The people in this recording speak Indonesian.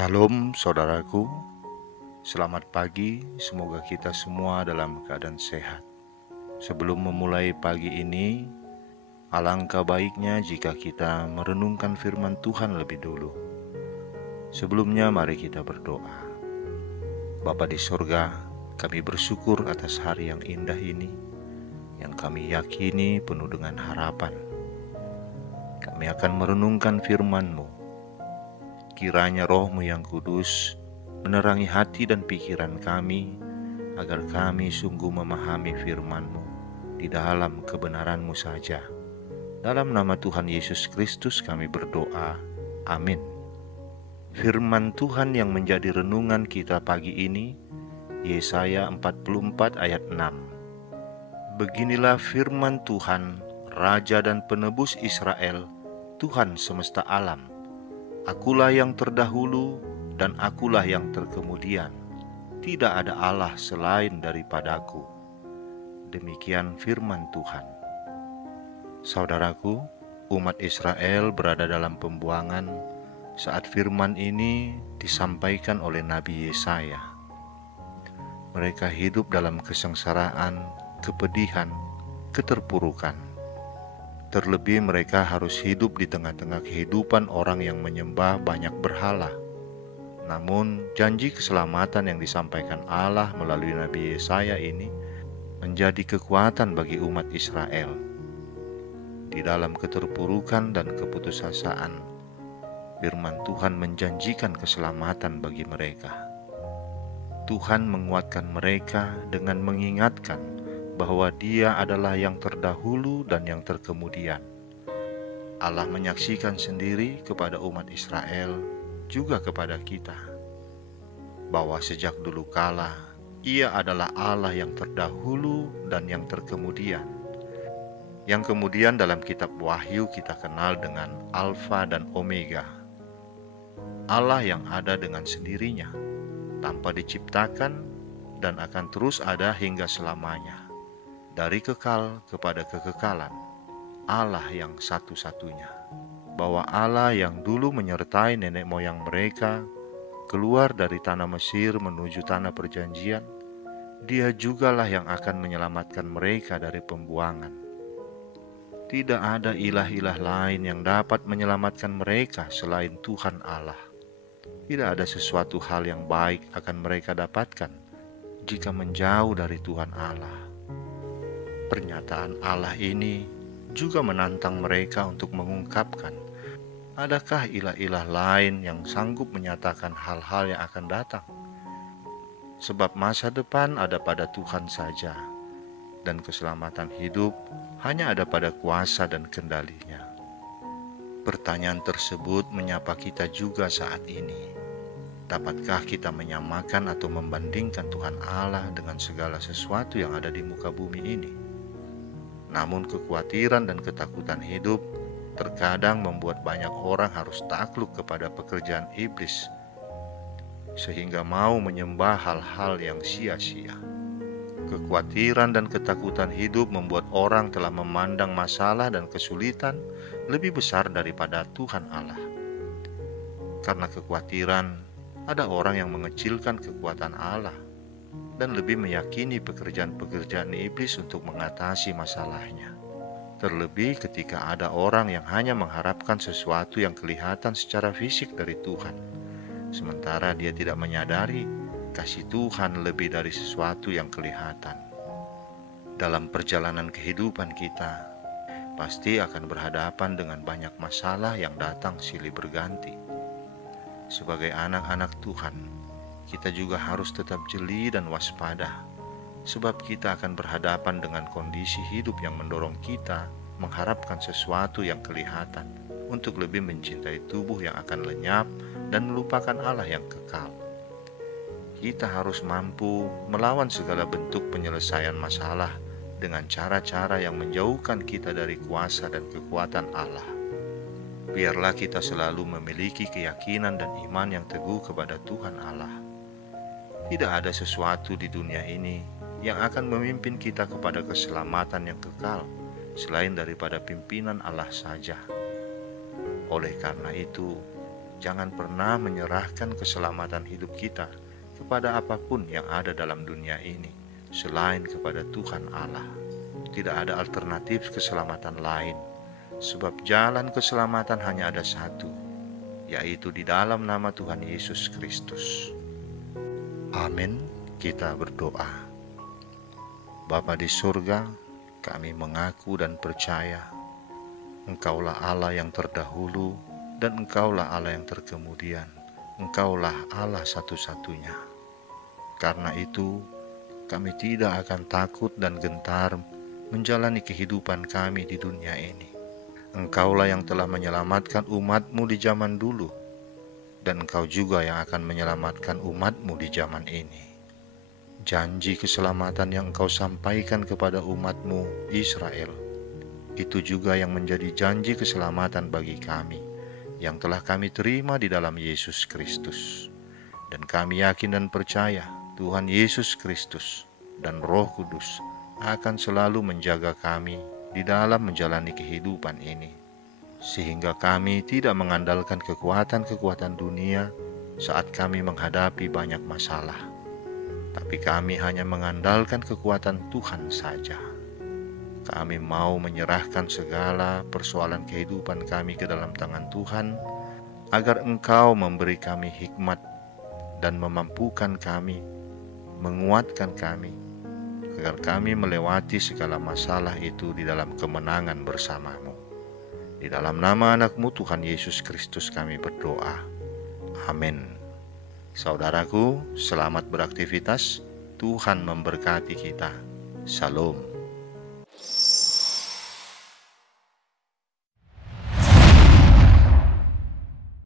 Salam saudaraku, selamat pagi, semoga kita semua dalam keadaan sehat. Sebelum memulai pagi ini, alangkah baiknya jika kita merenungkan firman Tuhan lebih dulu. Sebelumnya mari kita berdoa. Bapa di sorga, kami bersyukur atas hari yang indah ini, yang kami yakini penuh dengan harapan. Kami akan merenungkan firman-Mu. Kiranya Roh-Mu yang kudus menerangi hati dan pikiran kami, agar kami sungguh memahami firman-Mu di dalam kebenaran-Mu saja. Dalam nama Tuhan Yesus Kristus kami berdoa. Amin. Firman Tuhan yang menjadi renungan kita pagi ini, Yesaya 44 ayat 6. Beginilah firman Tuhan, Raja dan Penebus Israel, Tuhan semesta alam. Akulah yang terdahulu dan akulah yang terkemudian. Tidak ada Allah selain daripadaku. Demikian firman Tuhan. Saudaraku, umat Israel berada dalam pembuangan saat firman ini disampaikan oleh Nabi Yesaya. Mereka hidup dalam kesengsaraan, kepedihan, keterpurukan. Terlebih mereka harus hidup di tengah-tengah kehidupan orang yang menyembah banyak berhala. Namun janji keselamatan yang disampaikan Allah melalui Nabi Yesaya ini menjadi kekuatan bagi umat Israel. Di dalam keterpurukan dan keputusasaan, firman Tuhan menjanjikan keselamatan bagi mereka. Tuhan menguatkan mereka dengan mengingatkan bahwa Dia adalah yang terdahulu dan yang terkemudian. Allah menyaksikan sendiri kepada umat Israel, juga kepada kita, bahwa sejak dulu kala Ia adalah Allah yang terdahulu dan yang terkemudian. Yang kemudian dalam kitab Wahyu kita kenal dengan Alfa dan Omega. Allah yang ada dengan sendirinya, tanpa diciptakan dan akan terus ada hingga selamanya. Dari kekal kepada kekekalan, Allah yang satu-satunya. Bahwa Allah yang dulu menyertai nenek moyang mereka keluar dari tanah Mesir menuju tanah perjanjian, Dia jugalah yang akan menyelamatkan mereka dari pembuangan. Tidak ada ilah-ilah lain yang dapat menyelamatkan mereka selain Tuhan Allah. Tidak ada sesuatu hal yang baik akan mereka dapatkan jika menjauh dari Tuhan Allah. Pernyataan Allah ini juga menantang mereka untuk mengungkapkan, adakah ilah-ilah lain yang sanggup menyatakan hal-hal yang akan datang? Sebab masa depan ada pada Tuhan saja, dan keselamatan hidup hanya ada pada kuasa dan kendalinya. Pertanyaan tersebut menyapa kita juga saat ini. Dapatkah kita menyamakan atau membandingkan Tuhan Allah dengan segala sesuatu yang ada di muka bumi ini? Namun kekhawatiran dan ketakutan hidup terkadang membuat banyak orang harus takluk kepada pekerjaan iblis, sehingga mau menyembah hal-hal yang sia-sia. Kekhawatiran dan ketakutan hidup membuat orang telah memandang masalah dan kesulitan lebih besar daripada Tuhan Allah. Karena kekhawatiran, ada orang yang mengecilkan kekuatan Allah dan lebih meyakini pekerjaan-pekerjaan iblis untuk mengatasi masalahnya. Terlebih ketika ada orang yang hanya mengharapkan sesuatu yang kelihatan secara fisik dari Tuhan, sementara dia tidak menyadari kasih Tuhan lebih dari sesuatu yang kelihatan. Dalam perjalanan kehidupan kita, pasti akan berhadapan dengan banyak masalah yang datang silih berganti. Sebagai anak-anak Tuhan, kita juga harus tetap jeli dan waspada, sebab kita akan berhadapan dengan kondisi hidup yang mendorong kita mengharapkan sesuatu yang kelihatan untuk lebih mencintai tubuh yang akan lenyap dan melupakan Allah yang kekal. Kita harus mampu melawan segala bentuk penyelesaian masalah dengan cara-cara yang menjauhkan kita dari kuasa dan kekuatan Allah. Biarlah kita selalu memiliki keyakinan dan iman yang teguh kepada Tuhan Allah. Tidak ada sesuatu di dunia ini yang akan memimpin kita kepada keselamatan yang kekal selain daripada pimpinan Allah saja. Oleh karena itu, Jangan pernah menyerahkan keselamatan hidup kita kepada apapun yang ada dalam dunia ini selain kepada Tuhan Allah. Tidak ada alternatif keselamatan lain, sebab jalan keselamatan hanya ada satu, yaitu di dalam nama Tuhan Yesus Kristus. Amin. Kita berdoa. Bapa di surga, kami mengaku dan percaya Engkaulah Allah yang terdahulu dan Engkaulah Allah yang terkemudian. Engkaulah Allah satu-satunya. Karena itu, kami tidak akan takut dan gentar menjalani kehidupan kami di dunia ini. Engkaulah yang telah menyelamatkan umat-Mu di zaman dulu, dan Engkau juga yang akan menyelamatkan umat-Mu di zaman ini. Janji keselamatan yang Engkau sampaikan kepada umat-Mu Israel, itu juga yang menjadi janji keselamatan bagi kami, yang telah kami terima di dalam Yesus Kristus. Dan kami yakin dan percaya Tuhan Yesus Kristus dan Roh Kudus akan selalu menjaga kami di dalam menjalani kehidupan ini, sehingga kami tidak mengandalkan kekuatan-kekuatan dunia saat kami menghadapi banyak masalah, tapi kami hanya mengandalkan kekuatan Tuhan saja. Kami mau menyerahkan segala persoalan kehidupan kami ke dalam tangan Tuhan, agar Engkau memberi kami hikmat dan memampukan kami, menguatkan kami, agar kami melewati segala masalah itu di dalam kemenangan bersama-Mu. Di dalam nama anak-Mu Tuhan Yesus Kristus kami berdoa. Amin. Saudaraku, selamat beraktivitas. Tuhan memberkati kita. Shalom.